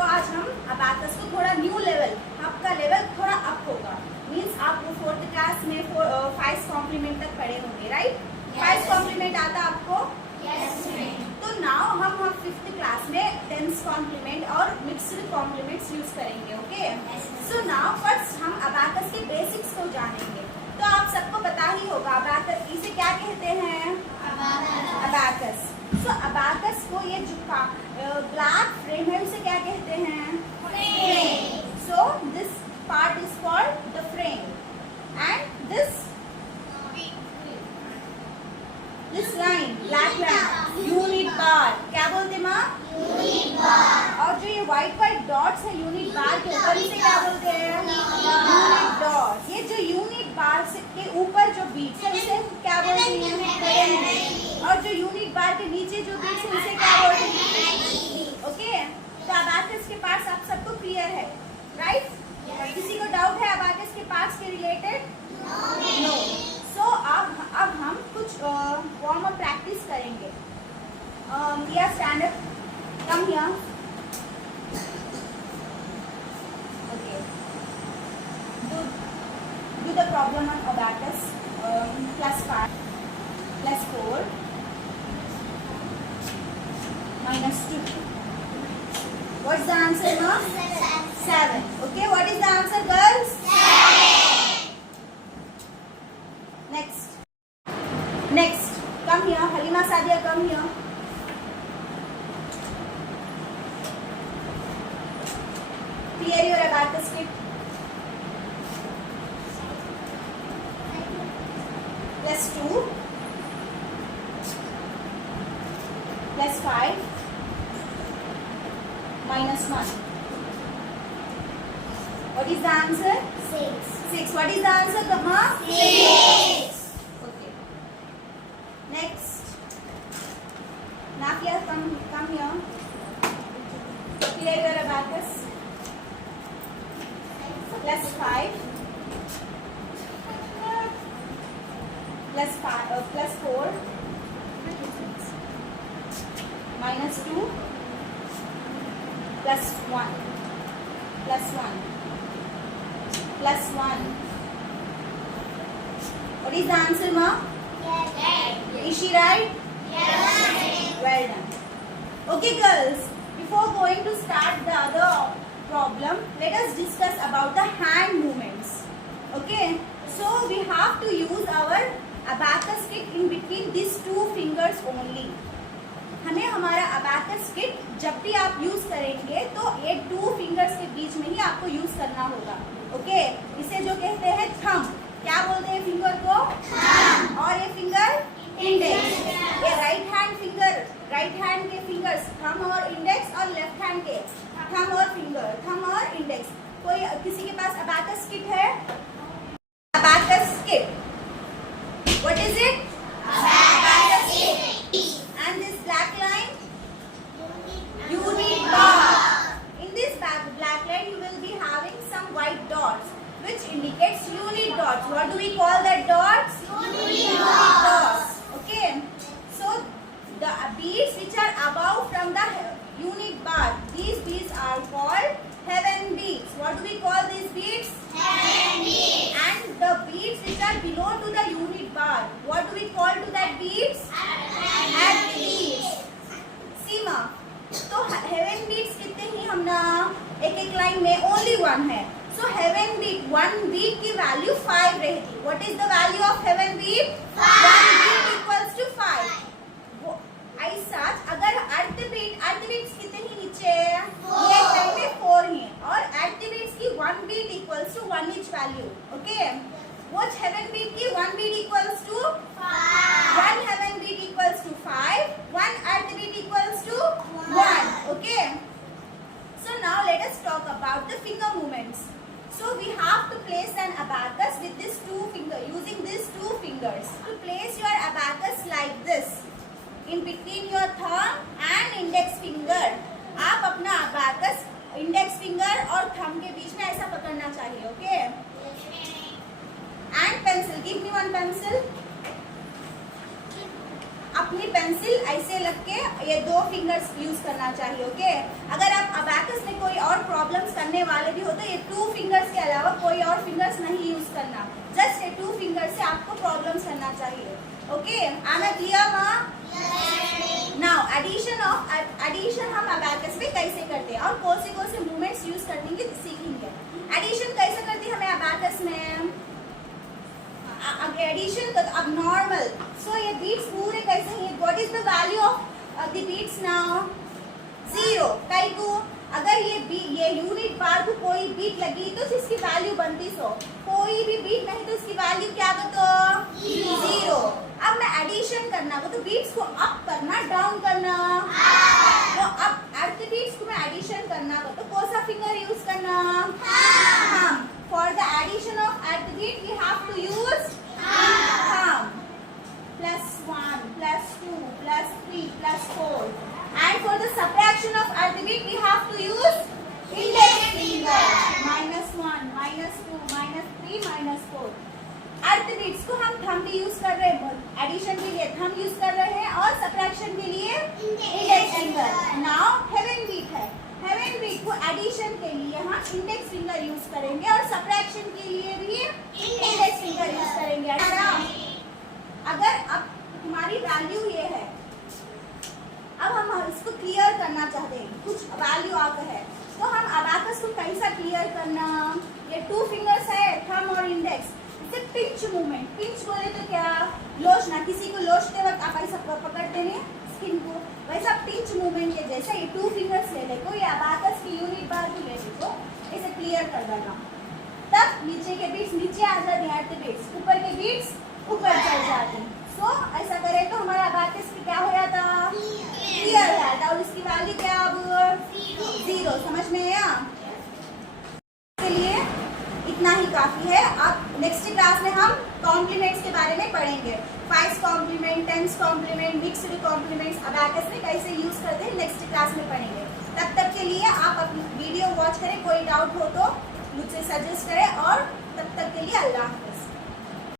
तो आज हम अबाकस को थोड़ा न्यू लेवल, आपका लेवल थोड़ा अप होगा। मीन्स आप वो 4th क्लास में 5 कॉम्प्लीमेंट तक पढ़े होंगे, राइट? 5 कॉम्प्लीमेंट आता आपको? Yes ma'am. तो नाउ हम 5th क्लास में 10th कॉम्प्लीमेंट और मिक्स्ड कॉम्प्लीमेंट्स यूज करेंगे, ओके? सो नाउ फर्स्ट हम अबाकस के बेसिक्स को जानेंगे। तो आप सबको पता ही होगा अबाकस इसे क्या कहते हैं? अबाकस। सो अबाकस को ये जो ब्लैक फ्रेम है उसे क्या कहते हैं? Frame. So this part is called the frame and this line, black line, unit bar. क्या बोलते हैं माँ? Unit bar. और जो ये व्हाइट डॉट्स है यूनिट बार के ऊपर, इसे क्या बोलते हैं? Unit dot. ये जो यूनिट बार के ऊपर जो बीट्स है उसे क्या बोलते हैं? और जो यूनिट बार के नीचे जो बीट्स है उसे क्या बोलते हैं? ओके, तो अबाकस के पार्ट्स आप सबको क्लियर है, राइट? किसी को डाउट है अबाकस के पार्ट्स के रिलेटेड? नो। सो अब हम कुछ वार्म अप प्रैक्टिस करेंगे। या stand up, come here. Okay, do the problem on abacus. +5 +4 -2. What's the answer, ma'am? 7. Okay, what is the answer, girls? 7. Next, come here. Halima Sadia, come here. Clear your abacus kit. +2 +5 -1. What is the answer? 6. 6. What is the answer, Kama? 6. Okay. Next. Nafia, come here. Clear your abacus. +5 +4 -2 +1 +1. What is the answer, ma? Yes. Is she right? Yes. Well done. Okay, girls. Before going to start the other problem, let us discuss about the hand movements. Okay. So we have to use our abacus kit in between these 2 fingers only. हमें हमारा abacus kit जब भी आप use करेंगे तो ये 2 fingers के बीच में ही आपको यूज करना होगा, ओके? इसे जो कहते हैं थंब, क्या बोलते हैं फिंगर को? थंब। और ये फिंगर इंडेक्स। ये right hand finger, right hand के फिंगर्स थंब और इंडेक्स, और लेफ्ट हैंड के थंब और फिंगर, थंब और इंडेक्स। कोई किसी के पास अबाकस किट है? Abacus kit, what is it? Abacus kit. And this black line? Unit bar. In this black line you will be having some white dots which indicates unit dots. What do we call that dots? Unit dots. Okay. So the beads which are above from the unit bar, these beads are called heaven beads. What do we call these beads? Heaven beads. And the beads which are below to the unit bar, what do we call to that beads? At beads. सीमा, तो haven beats कितने ही हम ना एक line में only 1 है। So heaven bead, 1 bead की value 5 रहेगी। What is the value of heaven bead? 1 bead equals to 5। ऐसा अगर अर्थ बीट्स कितने ही नीचे है? ये टाइम में 4 ही है, और अर्थ बीट्स की 1 bead equals to 1 each value, okay? What heaven bead की 1 bead equals to 1 heaven beat equals to 5, 1 earth beat equals to 1. Okay. So now let us talk about the finger movements. So we have to place an abacus with these 2 fingers, using these 2 fingers. To place your abacus like this, in between your thumb and index finger. आप अपना abacus index finger और thumb के बीच में ऐसा पकड़ना चाहिए, okay? And pencil. Give me one pencil. अब अपनी पेंसिल ऐसे लग के ये 2 फिंगर्स यूज करना चाहिए, ओके। अगर आप अबैकस में कोई और प्रॉब्लम्स करने वाले भी हो तो ये 2 फिंगर्स के अलावा कोई और फिंगर्स नहीं यूज करना, जस्ट ये 2 फिंगर्स से आपको प्रॉब्लम्स करना चाहिए, ओके। आई एम क्लियर माँ? नाउ एडिशन हम अबैकस में कैसे करते हैं और कौन से मूवमेंट्स यूज करने सीखेंगे। एडिशन कैसे करते हैं हमें अबैकस में? एडिशन तो अब नॉर्मल, सो ये बीट्स पूरे कैसे हैं? What is the value of the beads now? 0। कई को अगर ये यूनिट बार को कोई बीट लगी तो इसकी वैल्यू बनती 100, कोई भी बीट नहीं तो इसकी वैल्यू क्या बतो? 0। अब मैं एडिशन करना हो तो बीट्स को अप करना, डाउन करना, तो अब एट द बीट्स को मैं एडिशन करना हो तो कौन सा फिंगर यूज करना? Thumb. For the addition of at the bead we have to use thumb. +1, +2, +3, +4. And for the subtraction of arithmetic, we have to use index finger. -1, -2, -3, -4. अर्थबीट्स को हम थंब भी यूज कर रहे हैं, एडिशन के लिए थंब यूज कर रहे हैं और सब्ट्रैक्शन के लिए index finger. Now heaven bead है, हेवन बीट को एडिशन के लिए हम इंडेक्स फिंगर यूज करेंगे और सब्ट्रैक्शन के लिए भी इंडेक्स फिंगर यूज करेंगे। अगर अब तुम्हारी वैल्यू ये है, अब हम इसको क्लियर करना चाहते हैं, कुछ वैल्यू आता है तो हम अबैकस को कैसा क्लियर करना? ये 2 फिंगर्स है, थंब और इंडेक्स, इसे पिंच मूवमेंट, पिंच बोले तो क्या? लोचना, किसी को लोचते वक्त आप ऐसा पकड़ते नहीं स्किन को, वैसा पिंच मूवमेंट के जैसा ये 2 फिंगर्स ले लेको, ये अबैकस की यूनिट बार को ले लेको, इसे क्लियर कर देना। तब नीचे के बीट्स नीचे आ जाते हैं, एट द बीट्स ऊपर के बीट्स ऊपर चल जाते हैं। सो ऐसा करें तो हमारा अबैकस की क्या हो जाता? क्लियर हो जाता और इसकी वैल्यू क्या? अब 0। समझ में आया? के लिए इतना ही काफी है। अब नेक्स्ट क्लास में हम कॉम्प्लीमेंट्स के बारे में पढ़ेंगे, 5 complement, 10 complement, mixed complements abacus में कैसे यूज करते हैं नेक्स्ट क्लास में पढ़ेंगे। तब तक के लिए आप अपनी वीडियो वॉच करें, कोई डाउट हो तो मुझसे सजेस्ट करें और तब तक के लिए अल्लाह हाफ़िज़।